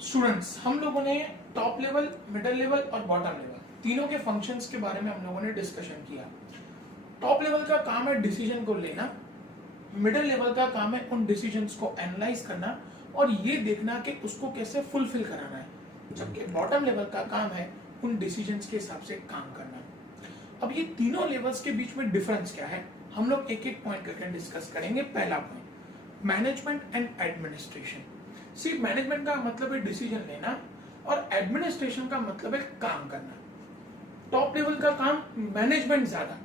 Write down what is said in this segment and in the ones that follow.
Students, हम लोगों ने टॉप लेवल, मिडिल लेवल और बॉटम लेवल तीनों के फंक्शंस के बारे में हम लोगों ने डिस्कशन किया। टॉप लेवल का काम है डिसीजन को लेना, मिडिल लेवल का काम है उन डिसीजंस को एनालाइज करना और ये देखना कि उसको कैसे फुलफिल कराना है, जबकि बॉटम लेवल का काम है उन डिसीजंस के हिसाब से काम करना। अब ये तीनों लेवल्स के बीच में डिफरेंस क्या है, हम लोग एक एक पॉइंट करके डिस्कस करेंगे। पहला पॉइंट, मैनेजमेंट एंड एडमिनिस्ट्रेशन। सिर्फ मैनेजमेंट का मतलब है डिसीजन लेना और एडमिनिस्ट्रेशन का मतलब है काम करना। टॉप लेवल का काम मैनेजमेंट ज्यादा,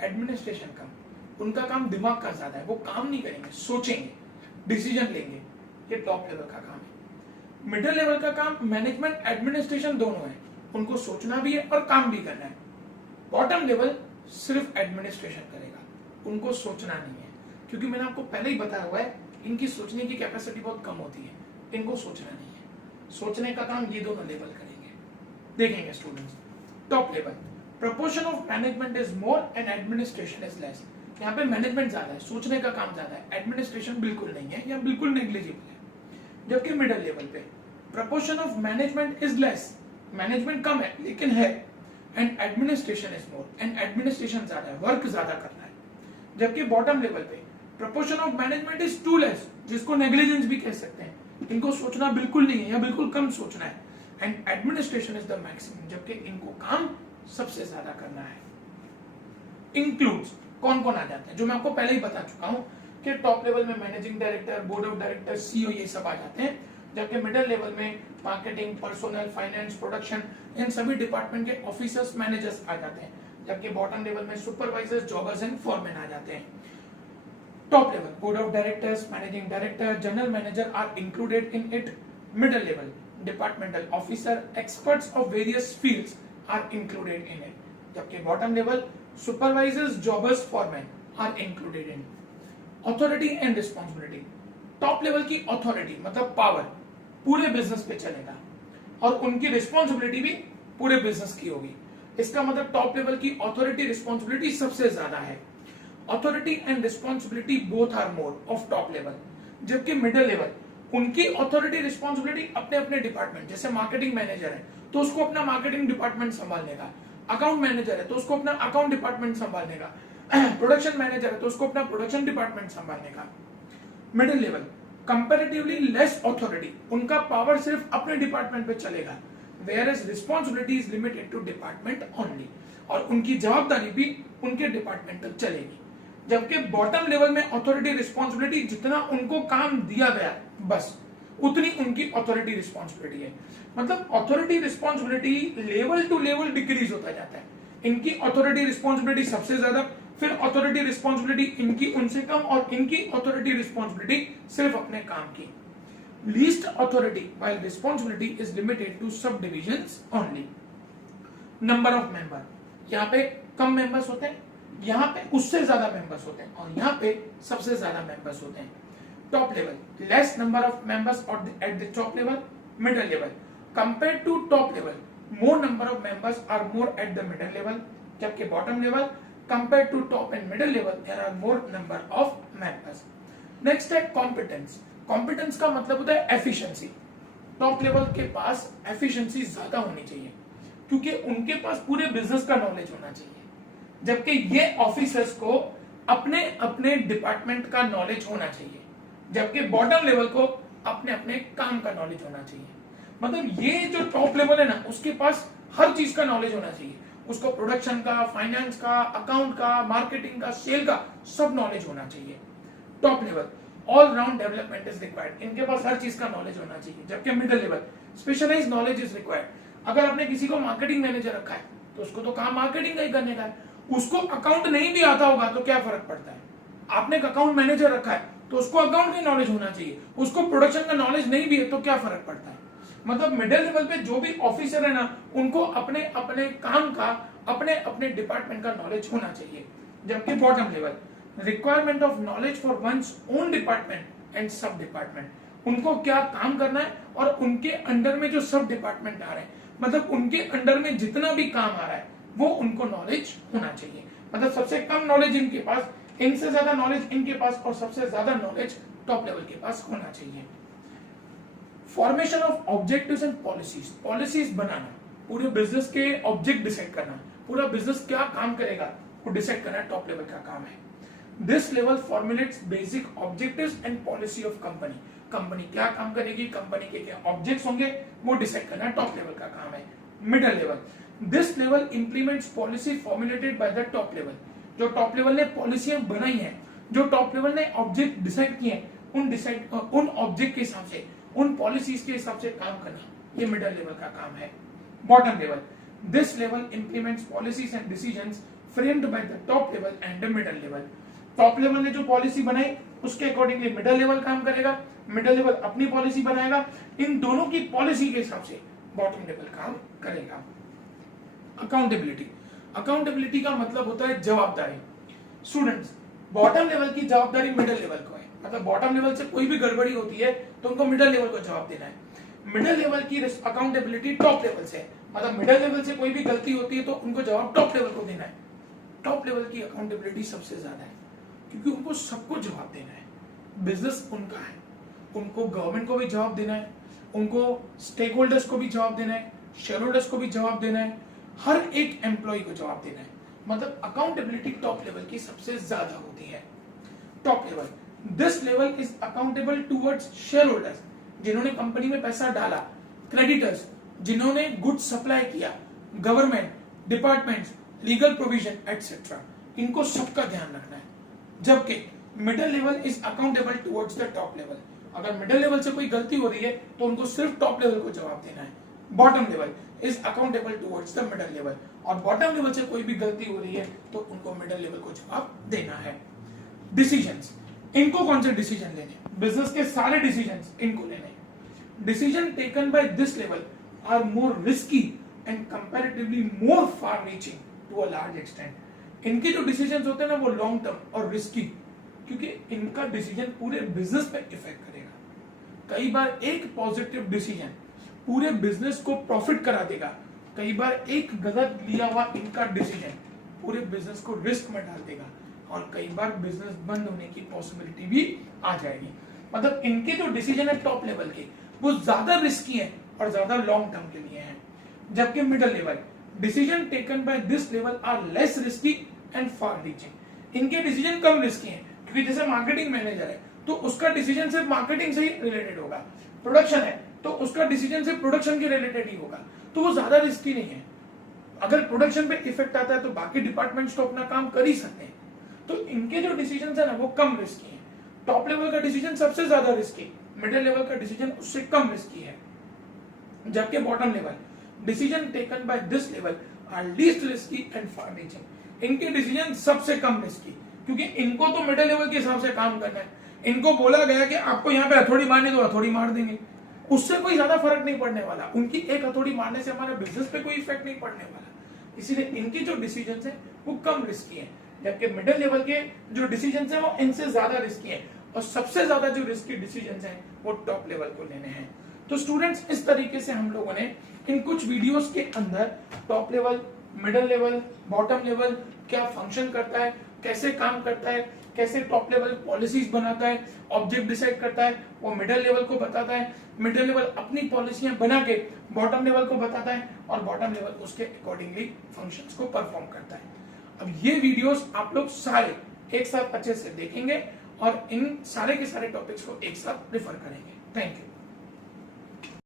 एडमिनिस्ट्रेशन कम। उनका काम दिमाग का ज्यादा है, वो काम नहीं करेंगे, सोचेंगे, डिसीजन लेंगे। ये टॉप लेवल का काम है। मिडिल लेवल का काम मैनेजमेंट एडमिनिस्ट्रेशन दोनों है, उनको सोचना भी है और काम भी करना है। बॉटम लेवल सिर्फ एडमिनिस्ट्रेशन करेगा, उनको सोचना नहीं है, क्योंकि मैंने आपको पहले ही बताया हुआ है इनकी सोचने की कैपेसिटी बहुत कम होती है, इनको सोचना नहीं है। सोचने का काम ये दोनों लेवल करेंगे। देखेंगे students, top level, proportion of management is more and administration is less. यहाँ पे मैनेजमेंट ज्यादा है, सोचने का काम ज्यादा है, एडमिनिस्ट्रेशन बिल्कुल नहीं है या बिल्कुल नेग्लिजिबल है। जबकि मिडिल लेवल पे proportion of management is less, management कम है लेकिन है, and administration is more, and administration ज्यादा है, वर्क ज्यादा करना है। जबकि बॉटम लेवल पे proportion of management is too less, जिसको नेग्लिजेंस भी कह सकते हैं, इनको सोचना बिल्कुल नहीं है या बिल्कुल कम सोचना है, and administration is the maximum, जबकि इनको काम सबसे ज्यादा करना है। इंक्लूड्स, कौन कौन आ जाते हैं, जो मैं आपको पहले ही बता चुका हूं कि टॉप लेवल में managing director, board of director, CEO, ये सब आ जाते हैं। जबकि मिडिल लेवल में मार्केटिंग, पर्सनल, फाइनेंस, प्रोडक्शन, इन सभी डिपार्टमेंट के ऑफिसर्स, मैनेजर्स आ जाते हैं। जबकि बॉटम लेवल में सुपरवाइजर्स, जॉबर्स एंड फॉरमैन आ जाते हैं। Top level, board of directors, managing director, general manager are included in it. Middle level, departmental officer, experts of various fields are included in it. जबकि bottom level, supervisors, jobbers, foreman are included in. Authority and responsibility, top level की authority मतलब power पूरे business पे चलेगा और उनकी responsibility भी पूरे बिजनेस की होगी। इसका मतलब टॉप लेवल की अथॉरिटी, रिस्पॉन्सिबिलिटी सबसे ज्यादा है। Authority and responsibility both are more of top level. जबकि मिडिल लेवल, उनकी अथॉरिटी, रिस्पॉन्सिबिलिटी अपने अपने डिपार्टमेंट, जैसे मार्केटिंग मैनेजर है तो उसको अपना मार्केटिंग डिपार्टमेंट संभालने का, अकाउंट मैनेजर है तो उसको अपना अकाउंट डिपार्टमेंट संभालने का, प्रोडक्शन मैनेजर है तो उसको अपना प्रोडक्शन डिपार्टमेंट संभालने का। Middle level, comparatively less authority, उनका पावर सिर्फ अपने डिपार्टमेंट पे चलेगा, whereas responsibility is limited to department only, और उनकी जवाबदारी भी उनके डिपार्टमेंट तक चलेगी। जबकि बॉटम लेवल में अथॉरिटी, रिस्पॉन्सिबिलिटी, जितना उनको काम दिया गया बस उतनी उनकी अथॉरिटी, रिस्पॉन्सिबिलिटी है। मतलब authority, responsibility level to level decrease होता जाता है। इनकी अथॉरिटी, रिस्पॉन्सिबिलिटी सबसे ज्यादा, फिर अथॉरिटी, रिस्पॉन्सिबिलिटी इनकी उनसे कम, और इनकी अथॉरिटी, रिस्पॉन्सिबिलिटी सिर्फ अपने काम की। Least authority while responsibility is limited to subdivisions only. Number of member, यहाँ पे कम मेंबर्स होते हैं, यहाँ पे उससे ज्यादा मेंबर्स होते हैं, और यहाँ पे सबसे ज्यादा मेंबर्स होते हैं। Top level, less number of members at the top level. Middle level, compare to top level, more number of members are more at the middle level. जबकि bottom level, compare to top and middle level, there are more number of members. Next है competence. Competence का मतलब होता है efficiency. Top level के पास efficiency ज्यादा होनी चाहिए, क्योंकि उनके पास पूरे बिजनेस का नॉलेज होना चाहिए। जबकि ये ऑफिसर्स को अपने अपने डिपार्टमेंट का नॉलेज होना चाहिए, जबकि बॉटम लेवल को अपने अपने काम का नॉलेज होना चाहिए। मतलब ये जो टॉप लेवल है ना, उसके पास हर चीज का नॉलेज होना चाहिए, उसको प्रोडक्शन का, फाइनेंस का, अकाउंट का, मार्केटिंग का, सेल का, सब नॉलेज होना चाहिए। Top level, all round development is required, इनके पास हर चीज का नॉलेज होना चाहिए। जबकि middle level, specialised knowledge is required. अगर आपने किसी को मार्केटिंग मैनेजर रखा है तो उसको तो काम मार्केटिंग का ही करने का है, उसको अकाउंट नहीं भी आता होगा तो क्या फर्क पड़ता है। आपने एक अकाउंट मैनेजर रखा है तो उसको अकाउंट की नॉलेज होना चाहिए, उसको प्रोडक्शन का नॉलेज नहीं भी है तो क्या फर्क पड़ता है। मतलब मिडिल लेवल पे जो भी ऑफिसर है ना, उनको अपने अपने काम का, अपने अपने डिपार्टमेंट का नॉलेज होना चाहिए। जबकि bottom level, requirement of knowledge for one's own department and सब डिपार्टमेंट, उनको क्या काम करना है और उनके अंडर में जो सब डिपार्टमेंट आ रहे हैं, मतलब उनके अंडर में जितना भी काम आ रहा है वो उनको नॉलेज होना चाहिए। मतलब सबसे कम नॉलेज इनके पास, इनसे ज्यादा नॉलेज इनके पास, और सबसे ज्यादा नॉलेज टॉप लेवल के पास होना चाहिए। Formation of objectives and policies, policies बनाना, पूरे बिजनेस के ऑब्जेक्ट डिसाइड करना, पूरा बिजनेस क्या काम करेगा वो डिसाइड करना टॉप लेवल का काम है। This level formulates basic objectives and policy of company, company क्या काम करेगी, कंपनी के क्या ऑब्जेक्ट्स होंगे वो डिसाइड करना टॉप लेवल का काम है। Middle level, this level implements policy formulated by the top level, जो टॉप लेवल ने पॉलिसियां बनाई हैं, जो टॉप लेवल ने ऑब्जेक्ट डिसाइड किए हैं, उन ऑब्जेक्ट के हिसाब से, उन पॉलिसीज के हिसाब से काम करना, ये मिडल लेवल का काम है। Bottom level, this level implements policies and decisions framed by the top level and the middle level, top level ने जो पॉलिसी बनाई उसके अकॉर्डिंगली मिडल लेवल काम करेगा, मिडल लेवल अपनी पॉलिसी बनाएगा, इन दोनों की पॉलिसी के हिसाब से बॉटम लेवल काम करेगा। अकाउंटेबिलिटी, अकाउंटेबिलिटी का मतलब होता है जवाबदारी। स्टूडेंट्स, बॉटम लेवल की जवाबदारी मिडल लेवल को है, मतलब बॉटम लेवल से कोई भी गड़बड़ी होती है तो उनको मिडल लेवल को जवाब देना है। मिडल लेवल की अकाउंटेबिलिटी टॉप लेवल से, मतलब मिडल लेवल से कोई भी गलती होती है तो उनको जवाब टॉप लेवल को देना है। टॉप लेवल की अकाउंटेबिलिटी सबसे ज्यादा है क्योंकि उनको सबको जवाब देना है, बिजनेस उनका है, उनको गवर्नमेंट को भी जवाब देना है, उनको स्टेक होल्डर्स को भी जवाब देना है, शेयर होल्डर्स को भी जवाब देना है, हर एक एम्प्लॉय को जवाब देना है, मतलब अकाउंटेबिलिटी टॉप लेवल की सबसे ज्यादा होती है। Top level, this level is accountable towards share holders, जिन्होंने कंपनी में पैसा डाला, क्रेडिटर्स, जिन्होंने गुड्स सप्लाई किया, government, departments, legal provision etcetera, इनको सबका ध्यान रखना है। जबकि middle level is accountable towards the top level, अगर मिडिल लेवल से कोई गलती हो रही है तो उनको सिर्फ टॉप लेवल को जवाब देना है। Bottom level is accountable towards the middle level, और बॉटम लेवल से कोई भी गलती हो रही है तो उनको मिडिल लेवल को जवाब देना है। डिसीजंस, इनको कौन से डिसीजन लेने, बिजनेस के सारे डिसीजंस इनको लेने। Decision taken by this level are more risky and comparatively more far reaching to a large extent. इनके जो डिसीजंस होते हैं ना वो लॉन्ग टर्म और रिस्की, क्योंकि इनका डिसीजन पूरे बिजनेस पे इफेक्ट करेगा। कई बार एक पॉजिटिव डिसीजन पूरे बिजनेस को प्रॉफिट करा देगा, कई बार एक गलत लिया हुआ इनका डिसीजन पूरे बिजनेस को रिस्क में डाल देगा, और कई बार बिजनेस बंद होने की पॉसिबिलिटी भी आ जाएगी। मतलब इनके जो डिसीजन है टॉप लेवल के वो ज्यादा रिस्की है और ज्यादा लॉन्ग टर्म के लिए है। जबकि middle level, decision taken by this level are less risky and far reaching. इनके डिसीजन कम रिस्की हैं, क्योंकि जैसे मार्केटिंग मैनेजर है तो उसका डिसीजन सिर्फ मार्केटिंग से ही रिलेटेड होगा, प्रोडक्शन है तो उसका डिसीजन सिर्फ प्रोडक्शन के रिलेटेड ही होगा, तो वो ज्यादा रिस्की नहीं है। अगर प्रोडक्शन पे इफेक्ट आता है तो बाकी डिपार्टमेंट्स तो अपना काम कर ही सकते हैं, तो इनके जो डिसीजन है ना वो कम रिस्की है। टॉप लेवल का डिसीजन सबसे ज्यादा रिस्की, मिडिल लेवल का डिसीजन उससे कम रिस्की है। जबकि bottom level, decision taken by this level are least risky and far reaching. इनके डिसीजन सबसे कम रिस्की, क्योंकि इनको तो मिडिल लेवल के हिसाब से काम करना है। इनको बोला गया कि आपको यहाँ पे हथौड़ी मारनी तो हथौड़ी मार देंगे, उससे कोई ज्यादा फर्क नहीं पड़ने वाला। उनकी एक हथौड़ी मारने से हमारे बिजनेस पे कोई इफेक्ट नहीं पड़ने वाला, इसीलिए इनके जो डिसीजन है वो कम रिस्की है। जबकि मिडिल लेवल के जो डिसीजन है वो इनसे ज्यादा रिस्की है, और सबसे ज्यादा जो रिस्की डिसीजन है वो टॉप लेवल को लेने हैं। तो स्टूडेंट्स, इस तरीके से हम लोगों ने इन कुछ वीडियोस के अंदर top level, middle level, bottom level क्या फंक्शन करता है, कैसे काम करता है, कैसे टॉप लेवल पॉलिसीज बनाता है, ऑब्जेक्ट डिसाइड करता है, वो मिडिल लेवल को बताता है, मिडिल लेवल अपनी पॉलिसियां बना के बॉटम लेवल को बताता है, और बॉटम लेवल उसके अकॉर्डिंगली फंक्शंस को परफॉर्म करता है। अब ये वीडियोस आप लोग सारे एक साथ अच्छे से देखेंगे और इन सारे के सारे टॉपिक्स को एक साथ रेफर करेंगे। Thank you.